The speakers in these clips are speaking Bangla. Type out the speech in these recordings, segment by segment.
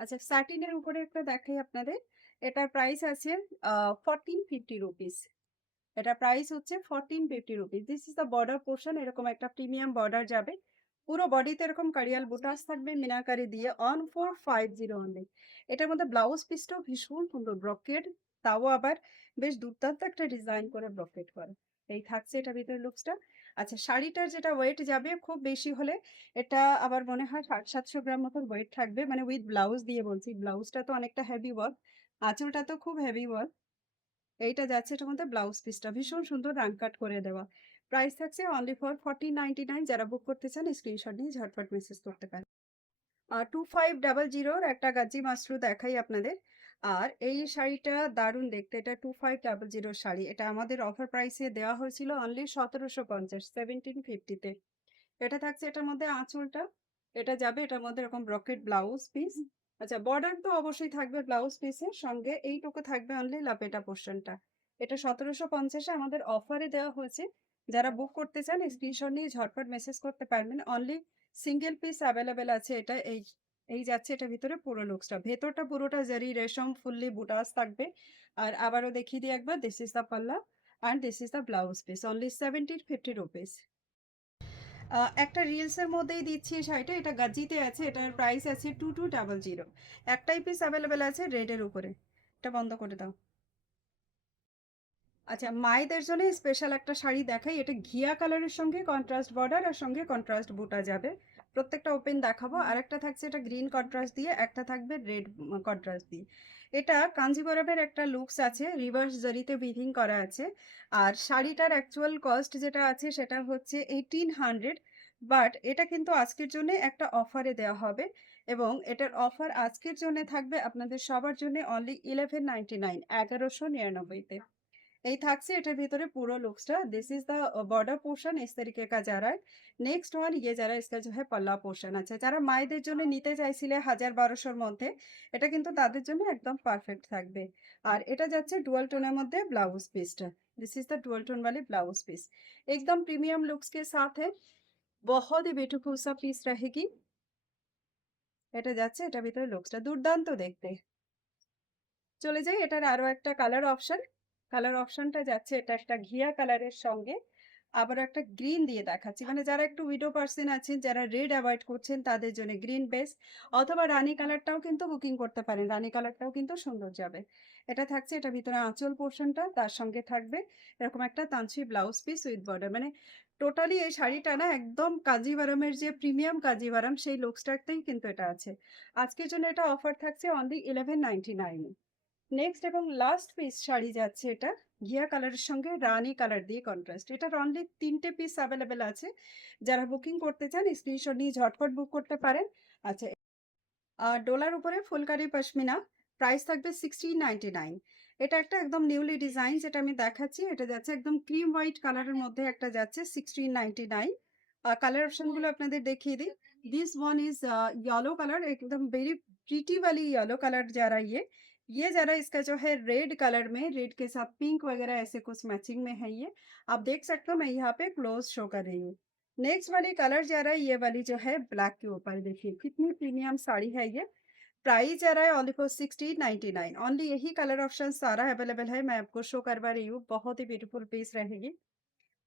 আচ্ছা, স্যাটিনের উপরে একটা দেখাই আপনাদের। এটার প্রাইস আছে 1450 রুপিস। এটা প্রাইস হচ্ছে 1450 rupees. This is the border portion. এরকম একটা প্রিমিয়াম বর্ডার যাবে। পুরো বডিতে এরকম কারিয়াল বুটাস থাকবে মিনাকারি দিয়ে, অন 450 অনলি। এটার মধ্যে ব্লাউজ পিসটাও ভীষণ সুন্দর ব্রকেড, তাও আবার বেশ দুর্দান্ত একটা ডিজাইন করে ব্রকেড করে। এই থাকছে এটা ভিতরে লুকসটা। আচ্ছা, শাড়িটার যেটা ওয়েট যাবে খুব বেশি হলে, এটা আবার মনে হয় 750 গ্রাম মতন ওয়েট থাকবে, মানে উইথ ব্লাউজ দিয়ে বলছি। ব্লাউজটা তো অনেকটা হেভি ওয়ার্ক, আঁচলটা তো খুব হেভি ওয়ার্ক। এইটা যাচ্ছে এটার মধ্যে ব্লাউজ পিসটা ভীষণ সুন্দর রাং কাট করে দেওয়া। প্রাইস থাকছে অনলি ফর 1499। যারা বুক করতে চান স্ক্রিনশট নিয়ে ঝটপট মেসেজ করতে পারেন। 2500 একটা গাজি মাসরু দেখাই আপনাদের। আর এই শাড়িটা দারুণ দেখতে, এটা 2500 শাড়ি। এটা আমাদের অফার প্রাইসে দেওয়া হয়েছিল অনলি 1750, 1750-তে। এটা থাকছে এটার মধ্যে আঁচলটা, এটা যাবে এটার মধ্যে এরকম ব্রকেট ব্লাউজ পিস। আচ্ছা, বর্ডার তো অবশ্যই থাকবে ব্লাউজ পিসের সঙ্গে, এইটুকু থাকবে অনলি লাপেটা পোর্শনটা। এটা 1750-এ আমাদের অফারে দেওয়া হয়েছে। যারা বুক করতে চান স্ক্রিনশট নিয়ে ঝটপট মেসেজ করতে পারবেন। অনলি সিঙ্গেল পিস অ্যাভেলেবেল আছে। এটা এই এই যাচ্ছে এটা ভিতরে পুরো লুকসটা, ভেতরটা পুরোটা জারি রেশম ফুললি বুটাস থাকবে। আর আবারও দেখিয়ে দিই একবার, দিস ইজ দ্য পাল্লা and this is the blouse piece, only 1750 rupees. একটা রিলসের মধ্যেই দিচ্ছি এই শাড়িটা, এটা গাজিতে আছে, এটার প্রাইস আছে 2200। একটাই পিস অ্যাভেলেবেল আছে রেডের উপরে। এটা বন্ধ করে দাও। আচ্ছা, মায়েদের জন্য স্পেশাল একটা শাড়ি দেখাই। এটা ঘিয়া কালারের সঙ্গে কন্ট্রাস্ট বর্ডার আর সঙ্গে কন্ট্রাস্ট বুটা যাবে। প্রত্যেকটা ওপেন দেখাবো। আর একটা থাকছে এটা গ্রিন কন্ট্রাস্ট দিয়ে, একটা থাকবে রেড কন্ট্রাস্ট দিয়ে। এটা কাঞ্জিবরমের একটা লুকস আছে, রিভার্স জরিতে উইভিং করা আছে। আর শাড়িটার অ্যাকচুয়াল কস্ট যেটা আছে সেটা হচ্ছে 1800, বাট এটা কিন্তু আজকের জন্য একটা অফারে দেওয়া হবে। এবং এটার অফার আজকের জন্য থাকবে আপনাদের সবার জন্য অনলি 1199, 1199-তে। এই থাকছে এটার ভিতরে পুরো लुक्सটা। This is the border portion, इस तरीके का जा रहा है। नेक्स्ट वन ये जा रहा है, इसका जो है पल्ला पोर्शन। আচ্ছা, যারা মায়েদের জন্য নিতে চাইছিলে 1000-1200-র মধ্যে, এটা কিন্তু তাদের জন্য একদম পারফেক্ট থাকবে। আর এটা যাচ্ছে ডুয়াল টোনের মধ্যে ব্লাউজ পিসটা। This is the dual tone वाली ब्लाउज पीस, एकदम प्रीमियम लुक्स के साथ है। बहुत ही ब्यूटीफुल सा पीस रहेगी। এটা যাচ্ছে এটা ভিতরে লুকসটা দুর্দান্ত দেখতে। চলে যাই এটার আরো একটা কালার অপশন। কালার অপশনটা যাচ্ছে এটা একটা ঘিয়া কালারের সঙ্গে আবার একটা গ্রিন দিয়ে দেখাচ্ছি, মানে যারা একটু উইডো পার্সন আছেন, যারা রেড অ্যাভয়েড করছেন তাদের জন্য গ্রিন বেস, অথবা রানী কালারটাও কিন্তু বুকিং করতে পারেন। রানী কালারটাও কিন্তু সুন্দর যাবে। এটা থাকছে এটা ভিতরে আঁচল পোর্শনটা, তার সঙ্গে থাকবে এরকম একটা তানছি ব্লাউজ পিস উইথ বর্ডার। মানে টোটালি এই শাড়িটা না একদম কাঞ্জিভারামের যে প্রিমিয়াম কাঞ্জিভারাম সেই লুকসটাতেই কিন্তু এটা আছে। আজকের জন্য এটা অফার থাকছে অনলি 1199। নেক্সট এবং লাস্ট পিস শাড়ি যাচ্ছে এটা ঘিয়া কালারের সঙ্গে রানী কালার দিয়ে কন্ট্রাস্ট। এটার অনলি 3টে পিস অ্যাভেলেবেল আছে। যারা বুকিং করতে চান স্ক্রিনশট নিয়ে ঝটপট বুক করতে পারেন। আচ্ছা, ডোলার উপরে ফুলকারি পশমিনা, প্রাইস থাকবে 1699। এটা একটা একদম নিউলি ডিজাইন যেটা আমি দেখাচ্ছি। এটা যাচ্ছে একদম ক্রিম হোয়াইট কালারের মধ্যে একটা যাচ্ছে 1699। কালার অপশনগুলো আপনাদের দেখিয়ে দিই। This one is yellow colour, एकदम वेरी प्रीटी वाली येलो कलर जा रहा है ये जा रहा है। इसका जो है रेड कलर में, रेड के साथ पिंक वगैरह ऐसे कुछ मैचिंग में है ये। आप देख सकते हो, मैं यहाँ पे क्लोज शो कर रही हूँ। नेक्स्ट वाली कलर जा रहा है ये वाली जो है ब्लैक के ऊपर, देखिए कितनी प्रीमियम साड़ी है ये। प्राइस जा रहा है ओनली फॉर 1699। ओनली यही कलर ऑप्शन सारा अवेलेबल है, मैं आपको शो करवा रही हूँ। बहुत ही ब्यूटीफुल पीस रहेगी,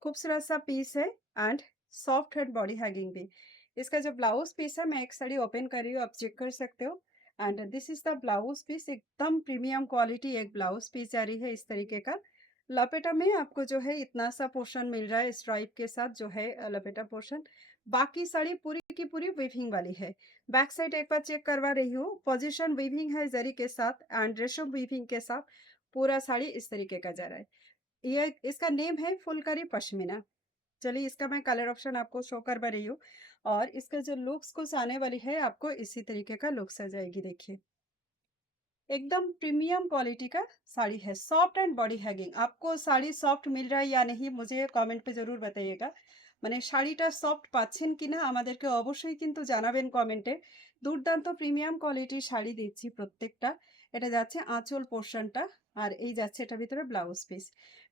खूबसूरत सा पीस है and soft head body hanging भी। इसका जो ब्लाउज पीस है, मैं एक साड़ी ओपन कर रही हूँ, आप चेक कर सकते हो। And this is the blouse piece, एकदम प्रीमियम क्वालिटी एक ब्लाउज पीस जा रही है इस तरीके का। लपेटा में आपको जो है इतना सा पोर्शन मिल रहा है स्ट्राइप के साथ, जो है लपेटा पोर्शन। बाकी साड़ी पूरी की पूरी वीविंग वाली है। बैक साइड एक बार चेक करवा रही हूँ, पोजिशन वीविंग है जरी के साथ एंड रेशम वीविंग के साथ। पूरा साड़ी इस तरीके का जा रहा है। ये इसका नेम है फुलकारी पश्मीना। चलिए इसका मैं कलर ऑप्शन आपको शो करवा रही हूँ। और इसका जो लुक्स कुछ आने वाली है, आपको इसी तरीके का लुक्स आ जाएगी। देखिए एकदम प्रीमियम क्वालिटी का साड़ी है, सॉफ्ट एंड बॉडी हैगिंग। आपको साड़ी सॉफ्ट मिल रहा है या नहीं मुझे कमेंट पे जरूर बताइएगा। মানে শাড়িটা সফট পাচ্ছেন কিনা আমাদেরকে অবশ্যই কিন্তু জানাবেন কমেন্টে। দুর্দান্ত প্রিমিয়াম কোয়ালিটির শাড়ি দিচ্ছি প্রত্যেকটা। এটা যাচ্ছে আঁচল পোর্শনটা, আর এই যাচ্ছে এটা ভিতরে ব্লাউজ পিস।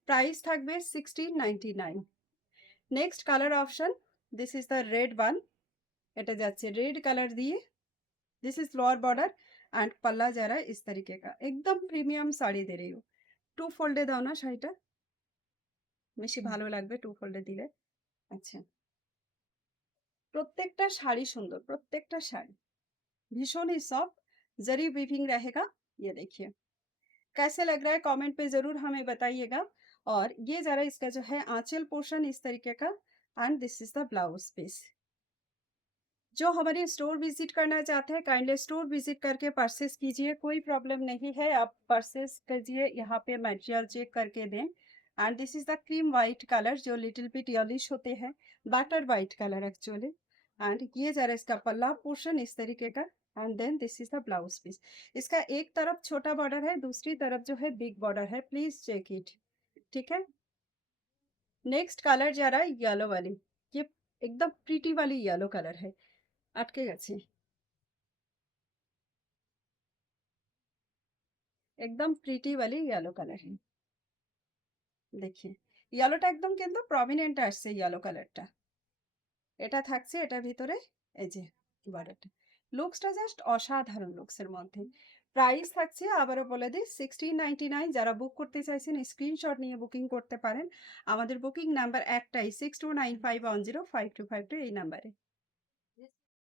প্রাইস থাকবে 1699। Next colour option, this is the red one. এটা যাচ্ছে রেড কালার দিয়ে, this is lower border and पल्ला जा रहा है इस तरीके का, एकदम प्रीमियम साड़ी दे रही हूँ। टू फोल्डे दाও না শাড়িটা, বেশি ভালো লাগবে টু फोल्डे দিলে। আচ্ছা, প্রত্যেকটা শাড়ি সুন্দর, প্রত্যেকটা শাড়ি भीषण ही सॉफ्ट, जरी वीविंग रहेगा। ये देखिए कैसे लग रहा है, कमेंट पे जरूर हमें बताइएगा। और ये जरा इसका जो है आंचल पोर्शन इस तरीके का, and this is the blouse piece. जो हमारे स्टोर विजिट करना चाहते हैं काइंडली स्टोर विजिट करके परचेस कीजिए, कोई प्रॉब्लम नहीं है, आप परचेस कीजिए, यहाँ पे मटेरियल चेक करके दें। And this is the cream white colour जो लिटिल बिट येलिश होते हैं, butter white colour actually. And ये जरा इसका पल्ला पोर्शन इस तरीके का, and then this is the blouse piece. इसका एक तरफ छोटा बॉर्डर है, दूसरी तरफ जो है बिग बॉर्डर है, प्लीज चेक इट। ठीक है, नेक्स्ट कलर जा रहा है येलो वाली, ये एकदम प्रीटी वाली येलो कलर है। আটকে গেছে, একদম প্রিটি वाली येलो কালার। देखिए येलोটা একদম কিন্তু প্রমিনেন্ট আসছে येलो কালারটা, এটা থাকছে এটার ভিতরে, এই যে বর্ডারটা, লুকসটা জাস্ট অসাধারণ লুকসের মধ্যে। প্রাইস থাকছে আবারও বলে দিই 1699। যারা বুক করতে চাইছেন স্ক্রিনশট নিয়ে বুকিং করতে পারেন। আমাদের বুকিং নাম্বার একটাই 6295105252, এই নাম্বারে।